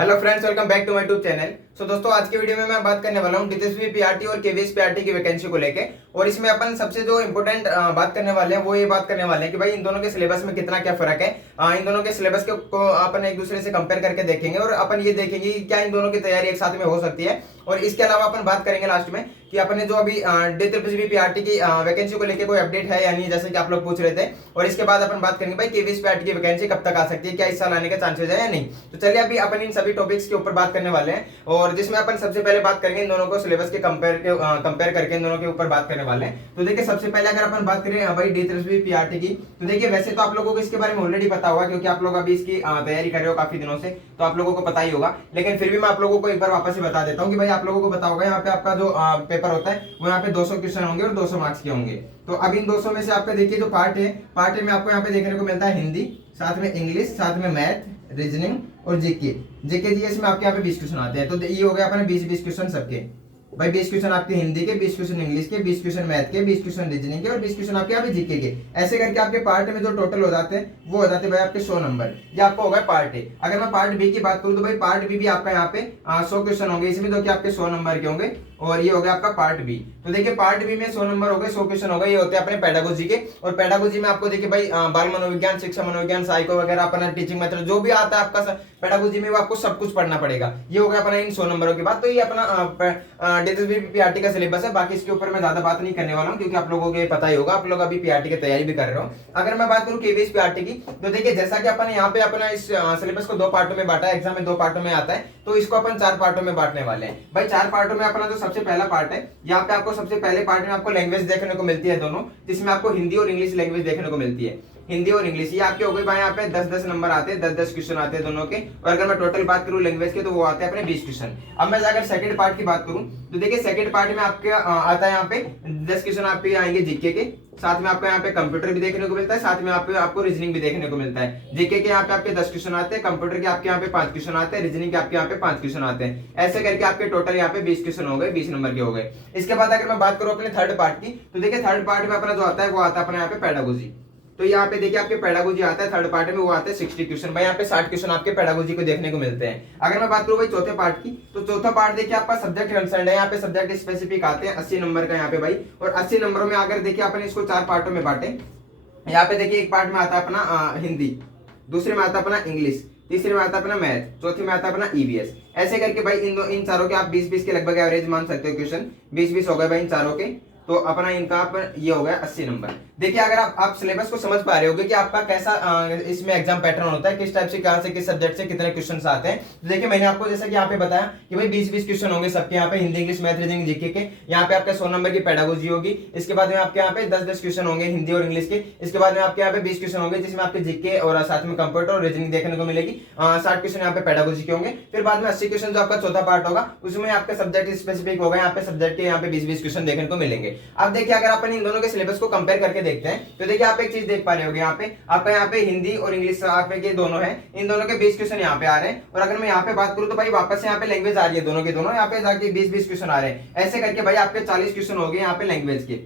Hello friends, welcome back to my YouTube channel. So दोस्तों, आज के वीडियो में मैं बात करने वाला हूँ डीएसपी पीआरटी और केवीएस पीआरटी की वैकेंसी को लेके। और इसमें अपन सबसे जो इंपॉर्टेंट बात करने वाले हैं वो ये बात करने वाले हैं कि भाई इन दोनों के सिलेबस में कितना क्या फर्क है। इन दोनों के सिलेबस को अपन एक दूसरे से कंपेयर करके देखेंगे और अपन ये देखेंगे कि क्या इन दोनों की तैयारी एक साथ में हो सकती है। और इसके अलावा अपन बात करेंगे लास्ट में कि अपने जो अभी डीएसपी पीआरटी की वैकेंसी को लेकर कोई अपडेट है या नहीं, जैसे कि आप लोग पूछ रहे थे। और इसके बाद अपन बात करेंगे भाई केवीएस पीआरटी की वैकेंसी कब तक आ सकती है, क्या इस साल आने का चांसेस है या नहीं। तो चलिए अभी अपन इन सभी टॉपिक्स के ऊपर बात करने वाले हैं, और जिसमें अपन सबसे पहले बात करेंगे इन दोनों को सिलेबस के कंपेयर करके इन दोनों के ऊपर बात करने वाले हैं। तो देखिए, सबसे पहले अगर अपन बात करें भाई डीएसपी पीआरटी की, तो देखिए वैसे तो आप लोगों को इसके बारे में ऑलरेडी पता होगा, क्योंकि आप लोग अभी इसकी तैयारी कर रहे हो काफी दिनों से, तो आप लोगों को पता ही होगा। लेकिन फिर भी मैं आप लोगों को एक बार वापस से बता देता हूँ कि भाई आप लोगों को पता होगा, यहाँ पे आपका जो पेपर होता है वो यहाँ पे 200 क्वेश्चन होंगे और 200 मार्क्स के होंगे। तो अब इन 200 में से आपका देखिए जो पार्ट में आपको यहाँ पे देखने को मिलता है हिंदी, साथ में इंग्लिश, साथ में मैथ, रीजनिंग और जीके जीएस में आपके यहाँ पे 20 क्वेश्चन आते हैं। तो ये हो गया अपने 20 क्वेश्चन सबके। भाई 20 क्वेश्चन आपके हिंदी के, 20 क्वेश्चन इंग्लिश के, 20 क्वेश्चन मैथ के, 20 क्वेश्चन रीजनिंग के और 20 क्वेश्चन आपके यहाँ पे जीके के। ऐसे करके आपके पार्ट में जो टोटल हो जाते हैं वो हो जाते हैं भाई आपके 100 नंबर। ये आपको होगा पार्ट ए। अगर मैं पार्ट बी की बात करूं तो भाई पार्ट बी भी आपका यहाँ पे 100 क्वेश्चन होंगे इसमें, जो कि आपके 100 नंबर के होंगे। और ये हो गया आपका पार्ट बी। तो देखिए पार्ट बी में 100 नंबर हो गए, 100 क्वेश्चन हो गए, ये होते हैं अपने पेडागोजी के। और पेडागोजी में आपको देखिए भाई बाल मनोविज्ञान, शिक्षा मनोविज्ञान, साइको वगैरह, अपना टीचिंग मेथड जो भी आता है आपका पेडागोजी में, वो आपको सब कुछ पढ़ना पड़ेगा। ये हो गया अपना इन 100 नंबरों के बाद। तो ये अपना डीएसपी पीआरटी का सिलेबस है। बाकी इसके ऊपर मैं ज्यादा बात नहीं करने वाला हूँ, क्योंकि आप लोगों को पता ही होगा, आप लोग अभी पीआरटी की तैयारी भी कर रहे हो। अगर मैं बात करूँ केवीएस पीआरटी की, तो देखिए जैसा कि अपन यहाँ पे अपना इस सिलेबस को 2 पार्टों में बांटा है, एग्जाम में 2 पार्टों में आता है, तो इसको अपन 4 पार्टों में बांटने वाले हैं। भाई 4 पार्टों में अपना जो सबसे पहला पार्ट है, यहाँ पे आपको सबसे पहले पार्ट में आपको लैंग्वेज देखने को मिलती है दोनों, जिसमें आपको हिंदी और इंग्लिश लैंग्वेज देखने को मिलती है। हिंदी और इंग्लिश ये आपके हो गए भाई, यहाँ पे 10-10 नंबर आते हैं, 10-10 क्वेश्चन आते हैं दोनों के। और अगर मैं टोटल बात करूँ लैंग्वेज के, तो वो आते हैं अपने 20 क्वेश्चन। अब मैं अगर सेकंड पार्ट की बात करूँ, तो देखिए सेकंड पार्ट में आपके आता है यहाँ पे 10 क्वेश्चन आपके आएंगे जीके के, साथ में आपको यहाँ पे कंप्यूटर भी देखने को मिलता है, साथ में आपको रीजनिंग भी देखने को मिलता है। जीके के यहाँ पे आपके 10 क्वेश्चन आते हैं, कंप्यूटर के आपके यहाँ पे 5 क्वेश्चन आते हैं, रीजनिंग के आपके यहाँ पे 5 क्वेश्चन आते हैं। ऐसे करके आपके टोटल यहाँ पे 20 क्वेश्चन हो गए, 20 नंबर के हो गए। इसके बाद अगर मैं बात करूँ अपने थर्ड पार्ट की, तो देखिए थर्ड पार्ट में अपना जो आता है वो आता है अपने यहाँ पे पेडागोजी। तो यहाँ पे देखिए आपके पेडागोजी आता है थर्ड पार्ट में, वो आते हैं 60 क्वेश्चन। भाई यहाँ पे 60 क्वेश्चन आपके पेडागोजी को देखने को मिलते हैं। अगर मैं बात करूँ भाई चौथे पार्ट की, तो चौथा पार्ट देखिए आपका सब्जेक्ट कंसर्न है, यहाँ पे सब्जेक्ट स्पेसिफिक आते हैं 80 नंबर का यहाँ पे भाई। और 80 नंबरों में अगर देखिए अपन इसको 4 पार्टों में बांटे, यहाँ पे देखिए एक पार्ट में आता है अपना हिंदी, दूसरे में आता है अपना इंग्लिश, तीसरे में आता है अपना मैथ, चौथे में आता है अपना ईवीएस। ऐसे करके भाई इन चारों के आप 20-20 के लगभग एवरेज मान सकते हो क्वेश्चन, 20-20 हो गए भाई इन चारों के। तो अपना इनका ये हो गया 80 नंबर। देखिए अगर आप सिलेबस को समझ पा रहे होगे कि आपका कैसा इसमें एग्जाम पैटर्न होता है, किस टाइप से, कहां से, किस सब्जेक्ट से कितने क्वेश्चंस आते हैं। तो देखिए मैंने आपको जैसा कि यहाँ पे बताया कि भाई 20-20 क्वेश्चन होंगे सबके यहाँ पे, Hindi, English, math, reasoning, GK के। यहाँ पे आपके 100 नंबर की पेडागोजी होगी। इसके बाद में आपके यहाँ पे 10-10 क्वेश्चन होंगे हिंदी और इंग्लिश के। इसके बाद में आपके यहाँ पे 20 क्वेश्चन होंगे, जिसमें आपके जीके और साथ में कंप्यूटर और रीजनिंग देखने को मिलेगी। 60 क्वेश्चन यहाँ पे पेडागोजी के होंगे। फिर बाद में 80 क्वेश्चन जो आपका चौथा पार्ट होगा, उसमें आपका सब्जेक्ट स्पेसिफिक होगा, यहाँ पे सब्जेक्ट के यहाँ पे 20-20 क्वेश्चन देखने को मिलेंगे। अब देखिए अगर अपन इन दोनों के सिलेबस को कंपेयर करके देखते हैं, तो देखिए आप एक चीज देख पा रहे होगे, यहाँ पे आपका यहाँ पे हिंदी और इंग्लिश आपके ये दोनों है, इन दोनों के 20 क्वेश्चन यहाँ पे आ रहे हैं। और अगर मैं यहाँ पे बात करूँ तो भाई वापस से यहाँ पे लैंग्वेज आ रही है दोनों के दोनों, यहाँ पे जाके 20-20 क्वेश्चन आ रहे हैं। ऐसे करके भाई आपके 40 क्वेश्चन हो गए यहाँ पे लैंग्वेज के,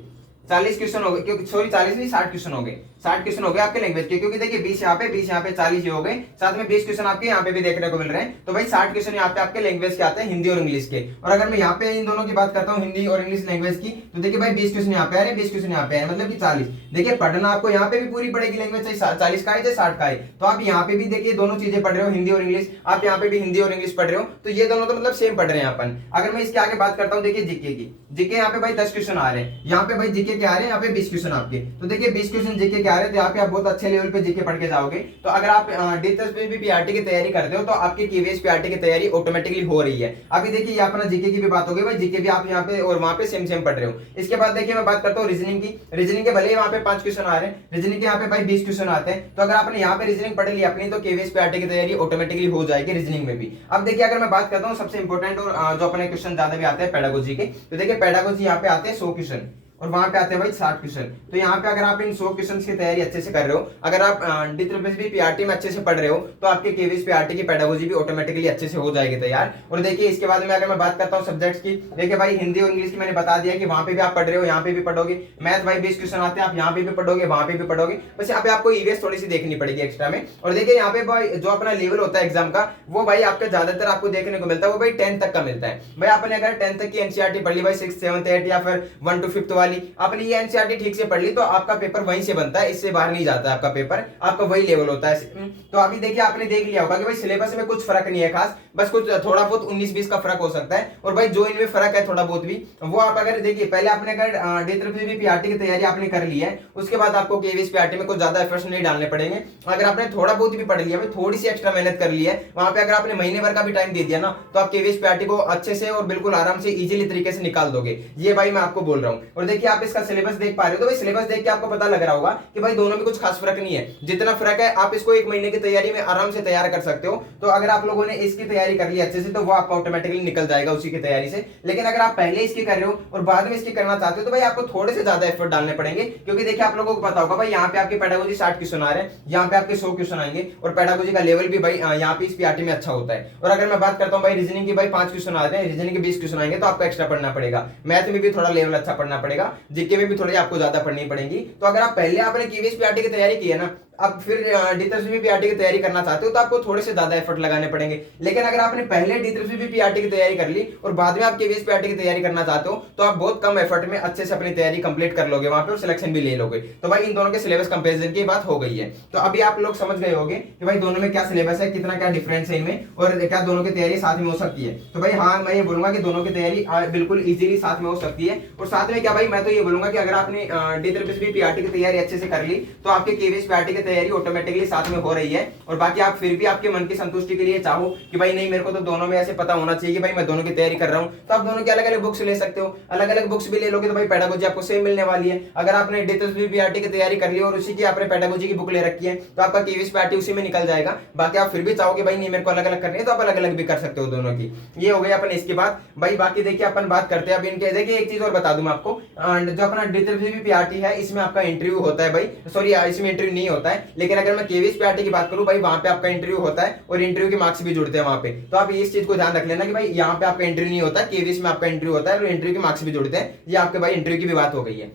40 क्वेश्चन हो गए, क्योंकि सॉरी 40 नहीं 60 क्वेश्चन हो गए, 60 क्वेश्चन हो गए आपके लैंग्वेज के, क्योंकि देखिए 20 यहाँ पे 40 हो गए, साथ में 20 क्वेश्चन आपके यहाँ पे भी देखने को मिल रहे हैं। तो भाई 60 क्वेश्चन यहाँ पे आपके लैंग्वेज के आते हैं, हिंदी और इंग्लिश के। और अगर मैं यहाँ पे इन दोनों की बात करता हूँ हिंदी और इंग्लिश लैंग्वेज की, तो देखिए भाई 20 क्वेश्चन यहाँ पे आ रहे हैं, 20 क्वेश्चन यहाँ पे है, मतलब कि 40। देखिए पढ़ना आपको यहाँ पे भी पूरी पड़ेगी लैंग्वेज, चाहे 40 का है चाहे 60 का है। तो आप यहाँ पे भी देखिए दोनों चीजें पढ़ रहे हो, हिंदी और इंग्लिश, आप यहाँ पे भी हिंदी और इंग्लिश पढ़ रहे हो, तो ये दोनों तो मतलब सेम पढ़ रहे हैं अपन। अगर मैं इसके आगे बात करता हूँ देखिए जीके की, जीके यहाँ पे भाई 10 क्वेश्चन आ रहे हैं, यहाँ पे भाई जीके के आ रहे हैं यहाँ पे 20 क्वेश्चन आपके। तो देखिए 20 क्वेश्चन जीके के आ रहे हैं, तो यहाँ पे आप बहुत अच्छे लेवल पे जीके पढ़ के जाओगे। तो अगर आप डीएसपी पीआरटी की तैयारी करते हो, तो आपकी केवीएस पीआरटी की तैयारी ऑटोमेटिकली हो रही है। अभी देखिए अपना जीके की भी बात हो गई भाई, जीके भी आप यहाँ पे और वहां पे सेम पढ़ रहे हो। इसके बाद देखिए मैं बात करता हूँ रीजनिंग की, रीजनिंग के भले ही वहां पे 5 क्वेश्चन आ रहे हैं, रीजनिंग के यहाँ पे भाई 20 क्वेश्चन आते हैं। तो अगर आपने यहाँ पे रीजनिंग पढ़ ली अपनी, तो केवीएस पीआरटी की तैयारी ऑटोमेटिकली हो जाएगी रीजनिंग में भी। अब देखिए अगर मैं बात करता हूँ सबसे इंपॉर्टेंट और जो अपने क्वेश्चन ज्यादा भी आते हैं पेडागोजी के, तो देखिए पेडागोजी यहाँ पे आते हैं 100 क्वेश्चन। और वहां पे आते हैं भाई 60 क्वेश्चन। तो यहाँ पे अगर आप इन 100 क्वेश्चन की तैयारी अच्छे से कर रहे हो, अगर आप DSSB पीआरटी में अच्छे से पढ़ रहे हो, तो आपके केवीएस पीआरटी की पेडागोजी भी ऑटोमेटिकली अच्छे से हो जाएगी तैयार। और देखिए इसके बाद में अगर मैं बात करता हूँ सब्जेक्ट्स की, देखिए भाई हिंदी और इंग्लिश की मैंने बता दिया कि वहां पे भी आप पढ़ रहे हो, यहाँ पे भी पढ़ोगे। मैथ भाई 20 क्वेश्चन आते हैं, आप यहाँ पे भी पढ़ोगे, वहां पे भी पढ़ोगे, बस यहाँ पे आपको ईवीएस थोड़ी सी देखनी पड़ेगी एक्स्ट्रा में। और देखिए यहाँ पे भाई जो अपना लेवल होता है एग्जाम का, वो भाई आपका ज्यादातर आपको देखने को मिलता है वो भाई 10 तक का मिलता है। भाई आपने अगर 10 तक की एनसीईआरटी पढ़ ली भाई 6th 7th 8th या फिर 1 to 5th वाली, आपने ये एनसीईआरटी ठीक से पढ़ ली तो आपका पेपर वहीं से बनता है, इससे बाहर नहीं जाता है आपका पेपर, आपका वही लेवल होता है। तो अभी देखिए आपने देख लिया होगा कि भाई सिलेबस में कुछ फर्क नहीं है खास, बस कुछ थोड़ा बहुत 19-20 का फर्क हो सकता है। और भाई जो इनमें फर्क है थोड़ा बहुत भी, वो आप अगर देखिए पहले आपने अगर DSSB पीआरटी की तैयारी आपने कर ली है, उसके बाद आपको केवीएस पीआरटी में कुछ ज्यादा एफर्ट्स नहीं डालने पड़ेंगे। अगर आपने थोड़ा बहुत भी पढ़ लिया, थोड़ी सी एक्स्ट्रा मेहनत कर ली है, वहां पे अगर आपने महीने भर का भी टाइम दे दिया ना, तो आप केवीएस पीआरटी को अच्छे से और बिल्कुल आराम से इजीली तरीके से निकाल दोगे। ये भाई मैं आपको बोल रहा हूँ। और देखिए आप इसका सिलेबस देख पा रहे हो, तो भाई सिलेबस देख के आपको पता लग रहा होगा कि भाई दोनों में कुछ खास फर्क नहीं है। जितना फर्क है आप इसको 1 महीने की तैयारी में आराम से तैयार कर सकते हो। तो अगर आप लोगों ने इसकी तैयारी कर ली अच्छे से, तो वो आपका ऑटोमेटिकली निकल जाएगा उसी की तैयारी से। लेकिन अगर आप पहले इसकी कर रहे हो और बाद में इसकी करना चाहते हो, तो भाई आपको थोड़े से ज्यादा एफर्ट डालने पड़ेंगे। क्योंकि देखिए आप लोगों को पता होगा भाई यहाँ पे आपकी पेडागोजी 60 क्वेश्चन आ रहे हैं, यहाँ पे आपके 100 क्वेश्चन आएंगे, और पेडागोजी का लेवल भी भाई यहाँ पे इस पीआरटी में अच्छा होता है। और अगर मैं बात करता हूँ भाई रीजनिंग की, भाई 5 क्वेश्चन आते हैं, रीजनिंग के 20 क्वेश्चन आएंगे, तो आपको एक्स्ट्रा पढ़ना पड़ेगा। मैथ में भी थोड़ा लेवल अच्छा पढ़ना पड़ेगा, जीके में भी थोड़ी आपको ज्यादा पढ़नी पड़ेगी। तो अगर आप पहले आपने केवीएस पीआरटी की तैयारी की है ना, अब फिर DSSB पीआरटी की तैयारी करना चाहते हो, तो आपको थोड़े से ज्यादा एफर्ट लगाने पड़ेंगे। लेकिन अगर आपने पहले DSSB पीआरटी की तैयारी कर ली और बाद में आप केवीएस पीआरटी की तैयारी करना चाहते हो, तो आप बहुत कम एफर्ट में अच्छे से अपनी तैयारी कंप्लीट कर लोगे वहां पे, और सिलेक्शन भी ले लोगे। तो भाई इन दोनों के सिलेबस कंपेरिजन की बात हो गई है। तो अभी आप लोग समझ गए होंगे कि भाई दोनों में क्या सिलेबस है, कितना क्या डिफरेंस है इनमें, और क्या दोनों की तैयारी साथ में हो सकती है। तो भाई हाँ, मैं ये बोलूंगा कि दोनों की तैयारी बिल्कुल इजीली साथ में हो सकती है। और साथ में क्या भाई, मैं तो ये बोलूंगा कि अगर आपने DSSB पीआरटी की तैयारी अच्छे से कर ली, तो आपके केवीएस पीआरटी की तैयारी ऑटोमेटिकली साथ में हो रही है। और बाकी आप फिर भी आपके मन की संतुष्टि के लिए चाहो कि भाई नहीं, मेरे को तो दोनों में ऐसे पता होना चाहिए कि भाई मैं दोनों की तैयारी कर रहा हूं, तो आप दोनों की अलग अलग बुक्स ले सकते हो। अलग अलग बुक्स भी ले लोगे तो भाई पेडागोजी आपको सेम मिलने वाली है। अगर आपने DSSB पीआरटी की तैयारी कर ली और उसी की आपने पेडागोजी की बुक ले रखी है, तो आपका केवीएस पीआरटी उसी में निकल जाएगा। बाकी आप फिर भी चाहोगे भाई नहीं मेरे को अलग अलग करनी है, तो आप अलग अलग भी कर सकते हो दोनों की। ये हो गई अपन इसकी बात भाई। बाकी देखिए अपन बात करते हैं अब इनके, देखिए एक चीज और बता दूं मैं आपको, जो अपना DSSB पीआरटी है इसमें आपका इंटरव्यू होता है भाई, सॉरी इसमें इंटरव्यू नहीं होता है। लेकिन अगर मैं केवीएस पीआरटी की बात करूं भाई, वहां पे आपका इंटरव्यू होता है और इंटरव्यू के मार्क्स भी जुड़ते हैं वहां पे। तो आप इस चीज को ध्यान रख लेना कि भाई यहाँ पे आपका इंटरव्यू नहीं होता है, केवीएस में आपका इंटरव्यू होता है और इंटरव्यू के मार्क्स भी जुड़ते हैं। ये आपके भाई इंटरव्यू की भी बात हो गई है।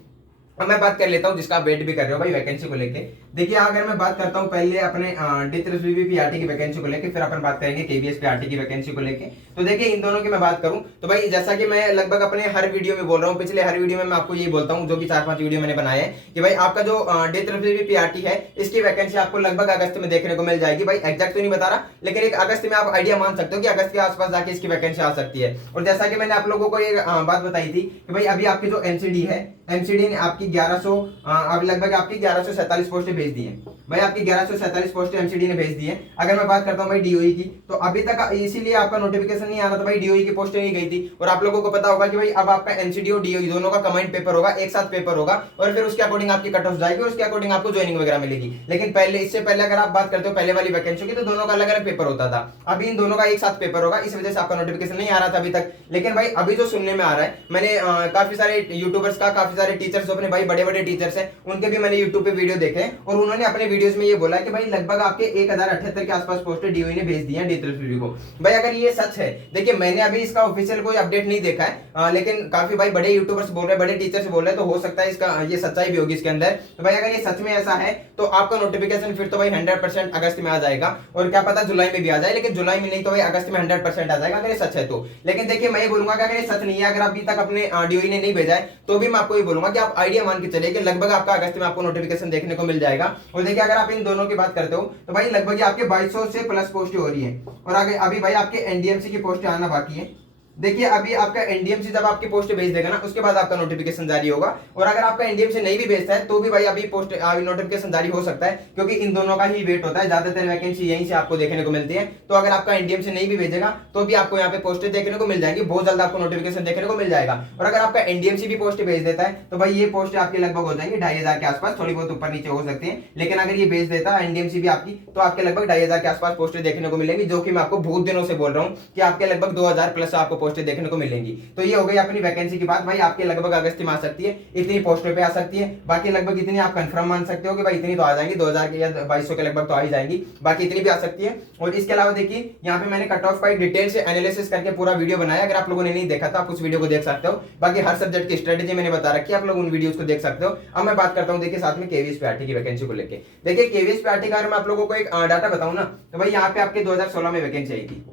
अब मैं बात कर लेता हूं जिसका आप वेट भी कर रहे हो भाई वैकेंसी को लेके। देखिए अगर मैं बात करता हूं पहले अपने DSSB पीआरटी की वैकेंसी को लेके, फिर अपन बात करेंगे केवीएस पीआरटी की वैकेंसी को लेके। तो देखिए इन दोनों की मैं बात करूं तो भाई जैसा कि मैं लगभग अपने हर वीडियो में बोल रहा हूं, पिछले हर वीडियो में मैं आपको यही बोलता हूं, जो कि 4-5 वीडियो मैंने बनाए हैं, कि भाई आपका जो DSSB पीआरटी है इसकी वैकेंसी आपको लगभग अगस्त में देखने को मिल जाएगी। भाई एग्जैक्ट तो नहीं बता रहा, लेकिन एक अगस्त में आप आइडिया मान सकते हो कि अगस्त के आसपास जाके इसकी वैकेंसी आ सकती है। और जैसा कि मैंने आप लोगों को एक बात बताई थी कि भाई अभी आपकी जो एमसीडी है, एमसीडी ने आपकी 1100 अब लगभग आपकी 1147 पोस्टें भेज दी हैं भाई, आपकी 1147 पोस्टें एमसीडी ने भेज दी हैं। अगर मैं बात करता हूं भाई डीओई की, तो अभी तक इसीलिए आपका नोटिफिकेशन नहीं आ रहा था भाई, डीओई की पोस्टें नहीं गई थी। और आप लोगों को पता होगा कि भाई अब आपका एमसीडी और डीओई दोनों का कंबाइंड पेपर होगा, एक साथ पेपर होगा, और फिर उसके अकॉर्डिंग आपकी कट ऑफ जाएगी और उसके अकॉर्डिंग आपको ज्वाइनिंग वगैरह मिलेगी। लेकिन पहले, इससे पहले अगर आप बात करते हो पहले वाली वैकेंसी की, तो दोनों का अलग अलग पेपर होता था। अभी इन दोनों का एक साथ पेपर होगा, इस वजह से आपका नोटिफिकेशन नहीं आ रहा था अभी तक। लेकिन भाई अभी जो सुनने में आ रहा है, मैंने काफी सारे यूट्यूबर्स का, काफी सारे टीचर्स जो अपने भाई बड़े बड़े टीचर्स हैं, उनके भी मैंने यूट्यूब पे वीडियो देखे हैं, और उन्होंने अपने वीडियोस में ये बोला कि भाई लगभग आपके 1078 के आसपास पोस्टें डीओई ने भेज दी हैं DSSB को। भाई अगर ये सच है, देखिए मैंने अभी इसका ऑफिशियल कोई अपडेट नहीं देखा है, लेकिन काफी भाई बड़े यूट्यूबर्स बोल रहे हैं, बड़े टीचर्स बोल रहे हैं, तो हो सकता है इसका ये सच्चाई भी होगी इसके अंदर। तो भाई अगर ये सच में ऐसा है, तो आपका नोटिफिकेशन फिर तो भाई 100% अगस्त में आ जाएगा, और क्या पता जुलाई में भी आ जाए, लेकिन जुलाई में नहीं तो भाई अगस्त में 100% आ जाएगा अगर ये सच है तो। लेकिन देखिए मैं ये बोलूंगा कि अगर ये सच नहीं है, अगर अभी तक अपने डीओई ने नहीं भेजा है, तो भी मैं आपको ये बोलूंगा कि आप आइडिया मान के चलिए कि लगभग आपका अगस्त में आपको नोटिफिकेशन देखने को मिल जाएगा। और देखिए अगर आप इन दोनों की बात करते हो, तो भाई लगभग आपके 2200 से प्लस पोस्टें हो रही है, और आगे अभी भाई आपके एनडीएमसी की पोस्टें आना बाकी है। देखिए अभी आपका एनडीएमसी जब आपकी पोस्ट भेज देगा ना, उसके बाद आपका नोटिफिकेशन जारी होगा। और अगर आपका एनडीएमसी नहीं भी भेजता है, तो भी भाई अभी पोस्ट नोटिफिकेशन जारी हो सकता है, क्योंकि इन दोनों का ही वेट होता है, ज्यादातर वैकेंसी यहीं से आपको देखने को मिलती है। तो अगर आपका एनडीएमसी नहीं भी भेजेगा, तो भी आपको यहाँ पे पोस्टें देखने को मिल जाएंगी, बहुत जल्द आपको नोटिफिकेशन देखने को मिल जाएगा। और अगर आपका एनडीएमसी भी पोस्ट भेज देता है, तो भाई ये पोस्ट आपकी लगभग हो जाएंगी 2500 के आसपास, थोड़ी बहुत ऊपर नीचे हो सकती है। लेकिन अगर ये भेज देता है एनडीएमसी भी आपकी, तो आपके लगभग 2500 के आसपास पोस्टें देखने को मिलेंगी, जो कि मैं आपको बहुत दिनों से बोल रहा हूँ कि आपके लगभग 2000 प्लस आपको पोस्टें देखने को मिलेंगी। तो ये हो गई अपनी वैकेंसी की बात। भाई आपके लगभग अगस्त में आ सकती है, इतनी पोस्टों पे आ सकती है। बाकी लगभग इतनी आप कंफर्म मान सकते हो कि भाई इतनी तो आ जाएंगी, 2000 के या 2200 के लगभग तो आ ही जाएंगी, बाकी इतनी भी आ सकती है। और इसके अलावा देखिए यहाँ पे मैंने कट ऑफ का एक डिटेल से एनालिसिस करके पूरा वीडियो बनाया, अगर आप लोगों ने नहीं देखा था आप उस वीडियो को देख सकते हो। बाकी हर सब्जेक्ट की स्ट्रेटेजी मैंने बता रखी है, आप लोग उन वीडियोस को देख सकते हो। अब मैं बात करता हूँ देखिए साथ में केवीएस पीआरटी की वैकेंसी को लेकर। देखिए केवीएस पीआरटी का अगर मैं आप लोगों को एक डाटा बताऊं ना, तो भाई यहाँ पे आपके 2016 में वैकेंसी आई थी,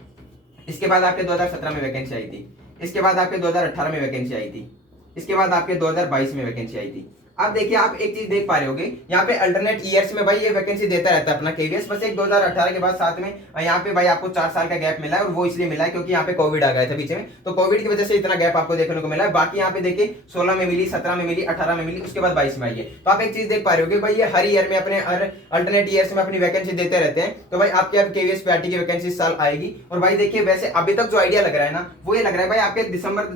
इसके बाद आपके 2017 में वैकेंसी आई थी, इसके बाद आपके 2018 में वैकेंसी आई थी, इसके बाद आपके 2022 में वैकेंसी आई थी। अब देखिए आप एक चीज देख पा रहे होगे यहाँ पे अल्टरनेट ईयर्स में भाई ये वैकेंसी देता रहता है अपना केवीएस, बस एक 2018 के बाद साथ में यहाँ पे भाई आपको 4 साल का गैप मिला है, और वो इसलिए मिला है क्योंकि यहाँ पे कोविड आ गया था बीच में, तो कोविड की वजह से इतना गैप आपको देखने को मिला है। बाकी यहाँ पे देखिए 16 में मिली, 17 में मिली, 18 में मिली, उसके बाद 22 में आई है। तो आप एक चीज देख पा रहे हो भाई ये हर ईयर में अपने अल्टरनेट ईयर्स में अपनी वैकेंसी देते रहते हैं। तो भाई आपके अब केवीएस पीआरटी की वैकेंसी इस साल आएगी। और भाई देखिए वैसे अभी तक जो आइडिया लग रहा है ना, वो ये लग रहा है भाई आपके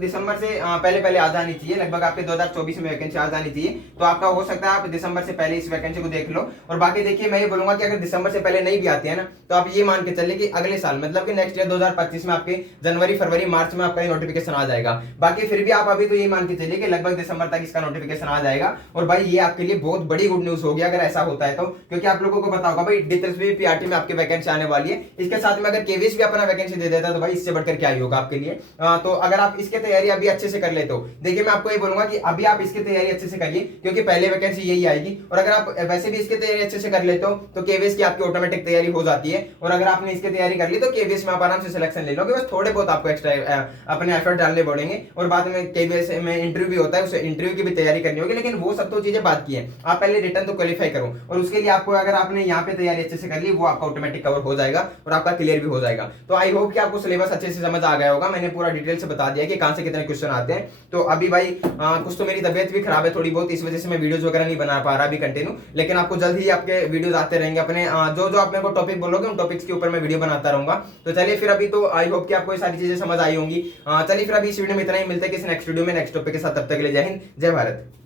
दिसंबर से पहले आ जानी चाहिए, लगभग आपके 2024 में वैकेंसी आ जानी चाहिए। तो आपका हो सकता है आप दिसंबर से पहले इस वैकेंसी को देख लो। और बाकी देखिए मैं ये बोलूंगा कि अगर दिसंबर से पहले नहीं भी आती है ना, तो आप ये मान के चलिए कि अगले साल मतलब कि नेक्स्ट ईयर 2025 में आपके जनवरी फरवरी मार्च में आपका नोटिफिकेशन आ जाएगा। बाकी फिर भी आप अभी तो ये मान के चलिए कि लगभग दिसंबर तक इसका नोटिफिकेशन आ जाएगा। और भाई ये आपके लिए बहुत बड़ी गुड न्यूज होगी अगर ऐसा होता है तो, क्योंकि आप लोगों को पता होगा भाई दिलचस्पी पीआरटी में आपकी वैकेंसी आने वाली है। इसके साथ में अगर केवीएस भी अपना वैकेंसी दे देता है तो भाई इससे बढ़कर क्या ही होगा आपके लिए। तो अगर आप इसकी तैयारी अभी अच्छे से कर लेते हो, देखिए मैं आपको ये बोलूंगा कि अभी आप इसकी तैयारी अच्छे से करिए, क्योंकि पहले वैकेंसी यही आएगी। और अगर आप वैसे भी इसकी तैयारी अच्छे से कर लेते हो तो केवीएस की आपकी ऑटोमेटिक तैयारी हो जाती है। और अगर आपने इसकी तैयारी कर ली तो केवीएस में आप आराम से सिलेक्शन ले लोगे, बस थोड़े बहुत आपको एक्स्ट्रा अपने एफर्ट डालने पड़ेंगे। और बाद में केवीएस में इंटरव्यू भी होता है, उस इंटरव्यू की भी तैयारी करनी होगी, लेकिन वो सब तो चीजें बात की है। आप पहले रिटर्न तो क्वालिफाई करो, और उसके लिए आपको अगर आपने यहाँ पे तैयारी अच्छे से कर ली वो आपका ऑटोमेटिक कवर हो जाएगा और आपका क्लियर भी हो जाएगा। तो आई होप कि आपको सिलेबस अच्छे से समझ आ गया होगा, मैंने पूरा डिटेल से बता दिया कि कहां से कितने क्वेश्चन आते हैं। तो अभी भाई कुछ तो मेरी तबियत भी खराब है थोड़ी बहुत, इस वजह से मैं वीडियोस वगैरह नहीं बना पा रहा अभी कंटिन्यू, लेकिन आपको जल्द ही आपके वीडियोस आते रहेंगे अपने जो जो आप मेरे को टॉपिक बोलोगे उन टॉपिक्स के ऊपर मैं वीडियो बनाता रहूंगा। तो चलिए फिर अभी तो आई होप कि आपको ये सारी चीजें समझ आई होंगी। चलिए फिर अभी इस वीडियो में इतना ही, मिलते हैं किसी नेक्स्ट वीडियो में नेक्स्ट टॉपिक के साथ, तब तक के लिए जय हिंद जय भारत।